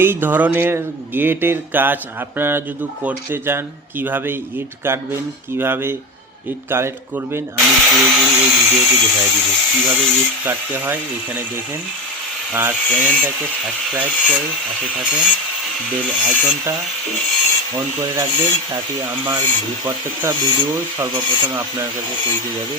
এই ধরনের গেটের কাজ আপনারা যদি করতে চান, কিভাবে ইট কাটবেন, কিভাবে ইট কালেক্ট করবেন, আমি পুরোপুরি এই ভিডিওতে দেখাই দিব কিভাবে ইট কাটতে হয়। এখানে দেখেন, আর চ্যানেলটাকে সাবস্ক্রাইব করে পাশে থাকেন, বেল আইকনটা অন করে রাখবেন, তাতে আমার প্রত্যেকটা ভিডিও সর্বপ্রথম আপনার কাছে পৌঁছে যাবে।